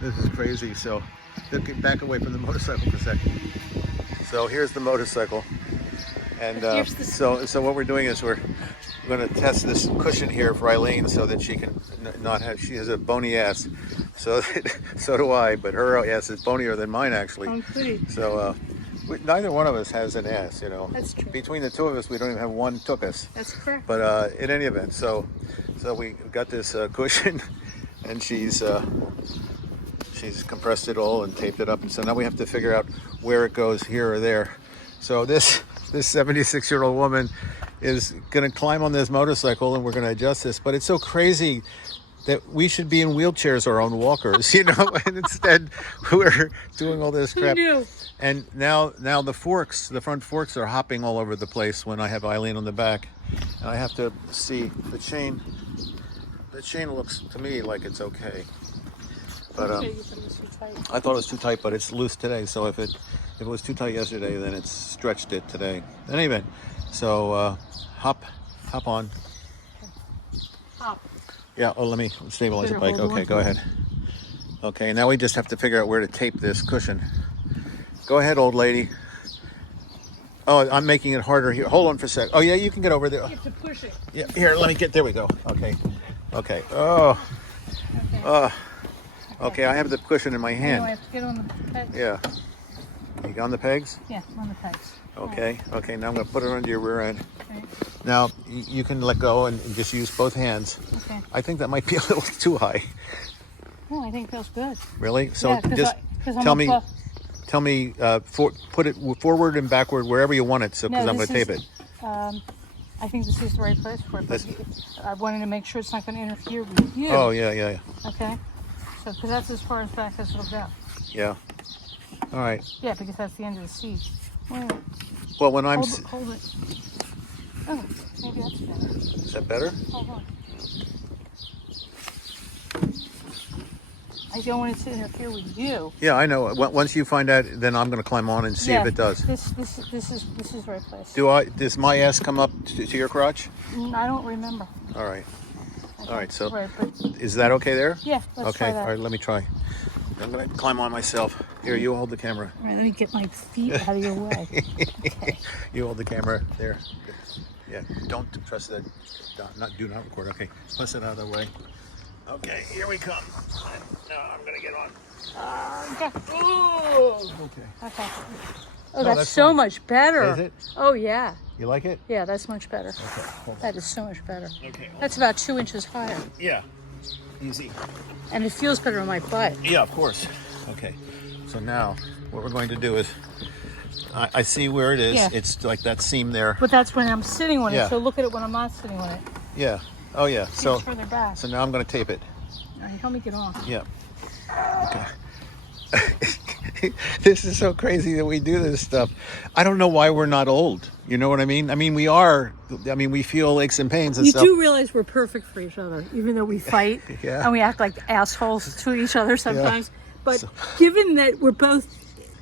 This is crazy. So, get back away from the motorcycle for a second. So here's the motorcycle, and so what we're doing is we're going to test this cushion here for Eileen so that she can not have. She has a bony ass, so so do I. But her ass is bonier than mine actually. Oh, pretty. So neither one of us has an ass, That's true. Between the two of us, we don't even have one tuchus. That's correct. But in any event, so we got this cushion, and she's compressed it all and taped it up, and so now we have to figure out where it goes here or there. So this 76-year-old woman is going to climb on this motorcycle, and we're going to adjust this. But it's so crazy that we should be in wheelchairs or on walkers, and instead we're doing all this crap. Who knew? And now the front forks are hopping all over the place when I have Eileen on the back, and I have to see the chain. The chain looks to me like it's okay, but I thought it was too tight, but it's loose today. So if it was too tight yesterday, then it's stretched it today. Anyway, so hop on. Hop. Yeah. Oh, let me stabilize the bike. Okay, go ahead. Okay, now we just have to figure out where to tape this cushion. Go ahead, old lady. Oh, I'm making it harder here. Hold on for a sec. Oh, yeah, you can get over there. You have to push it. Yeah, here, let me get, there we go. Okay. Oh. Okay. Okay, I have the cushion in my hand. I have to get on the pegs. Yeah. You got on the pegs? Yeah, on the pegs. Okay. Okay, now I'm going to put it under your rear end. Okay. Now, you can let go and just use both hands. Okay. I think that might be a little too high. Oh, I think it feels good. Really? So Yeah, just tell me, put it forward and backward wherever you want it, so because I'm going to tape it. I think this is the right place for it. But I wanted to make sure it's not going to interfere with you. Oh, yeah. Okay. So, because that's as far as back as it'll go. Yeah. All right. Yeah, because that's the end of the seat. Wait. Well, when I'm... Hold it. Oh, maybe that's better. Is that better? Hold on. I don't want it to interfere with you. Yeah, I know. Once you find out, then I'm going to climb on and see if it does. This is the right place. Does my ass come up to your crotch? I don't remember. All right. Okay. All right. So, right, but is that okay there? yeah, let's try that. All right. Let me try. I'm going to climb on myself. Here, you hold the camera. All right, let me get my feet out of your way. Okay. You hold the camera there. Yeah. Don't press that. Do not record. Okay. Press it out of the way. Okay. Here we come. Now I'm going to get on. Okay. Ooh. Okay. Okay. No, Oh, that's so fine. much better. Is it? Oh, yeah. You like it? Yeah, that's much better. Okay. Hold on. That is so much better. Okay. That's about 2 inches higher. Yeah. Easy. And it feels better on my butt. Yeah, of course. Okay. So now what we're going to do is I see where it is. Yeah. It's like that seam there. But that's when I'm sitting on Yeah. it. So look at it when I'm not sitting on it. Yeah. Oh, yeah. So It's further back. so now I'm going to tape it. All right, help me get off. Yeah. Okay. This is so crazy that we do this stuff. I don't know why we're not old. You know what I mean? I mean, we are. I mean, we feel aches and pains and You stuff. do realize we're perfect for each other, even though we fight Yeah. and we act like assholes to each other sometimes. But So- given that we're both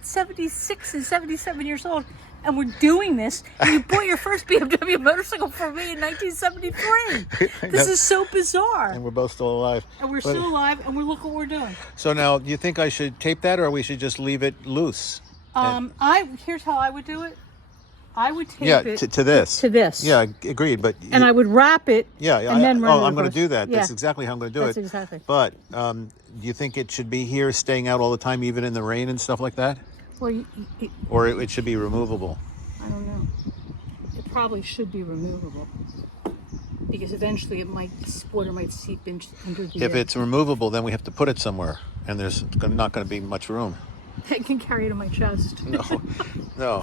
76 and 77 years old and we're doing this, and you bought your first BMW motorcycle for me in 1973. This is so bizarre. And we're both still alive. And we're still alive, and look what we're doing. So now, do you think I should tape that, or we should just leave it loose? Here's how I would do it. I would tape it to this. to this. Yeah, agreed. But And I would wrap it. yeah, and then run I'm going to reverse. do that. Yeah. That's exactly how I'm going to do That's it. exactly. But do you think it should be here, staying out all the time, even in the rain and stuff like that, Well, or it should be removable? I don't know. It probably should be removable because eventually water might seep into the. If it's removable, then we have to put it somewhere, and there's not going to be much room. I can carry it on my chest. No, no.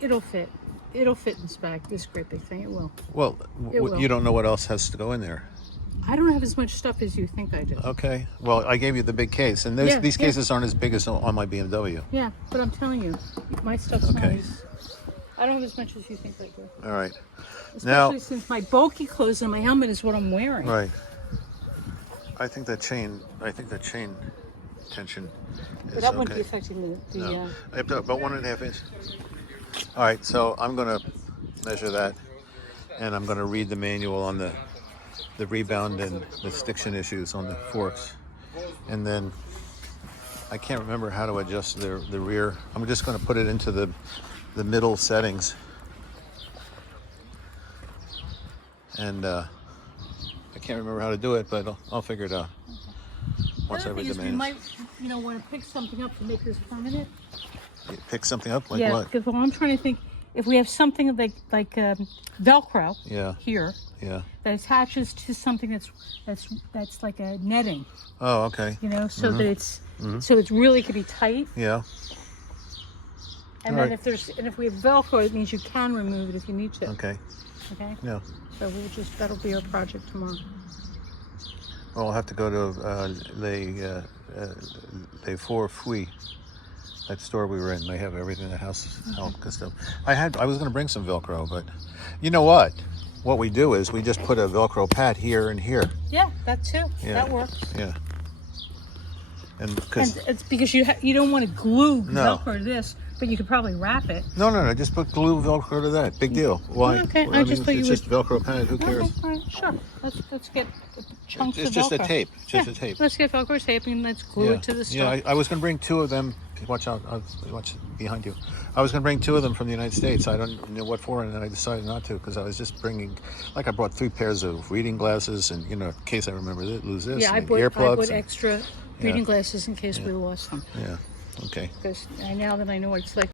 It'll fit. It'll fit in this bag. This great big thing. It will. Well, It will. you don't know what else has to go in there. I don't have as much stuff as you think I do. Okay. Well, I gave you the big case, and these cases aren't as big as on my BMW. Yeah, but I'm telling you, my stuff's not Okay. as. I don't have as much as you think I do. All right. Especially since my bulky clothes and my helmet is what I'm wearing. Right. I think that chain tension is But that wouldn't okay. be affecting the No. About 1.5 inches. All right, so I'm going to measure that, and I'm going to read the manual on the the rebound and the stiction issues on the forks. And then I can't remember how to adjust the rear. I'm just going to put it into the middle settings. And I can't remember how to do it, but I'll figure it out once I The other read thing the is we manual. might, want to pick something up to make this permanent. Pick something up like Yeah, what? because I'm trying to think if we have something like Velcro here Yeah. that attaches to something that's like a netting, Oh, okay. so that it's so it's really could be tight. Yeah. And All then right. if we have Velcro, it means you can remove it if you need to. Okay. Okay. Yeah. So that'll be our project tomorrow. Well, I'll have to go to Les Four Fouilles, that store we were in. They have everything in the house, help and stuff. I was going to bring some Velcro, but you know what? What we do is we just put a Velcro pad here and here. Yeah, that too. Yeah. That works. Yeah. And And because it's because you don't want to glue No. Velcro to this, but you could probably wrap it. no, just put glue Velcro to that. Big deal. Why? Okay, Well, I just thought you it's would- just Velcro pad. Who cares? Okay, all right, sure. Let's get chunks It's of just a Velcro. tape. Just a tape. Let's get Velcro tape and let's glue it to the Yeah, stuff. I was going to bring 2 of them. Watch out! Watch behind you. I was going to bring 2 of them from the United States. I don't know what for, and then I decided not to because I was just bringing, like, I brought 3 pairs of reading glasses, and in case I remember lose this. Yeah, I and bought earplugs. extra reading glasses in case we lost them. Yeah. Okay. Because now that I know what it's like.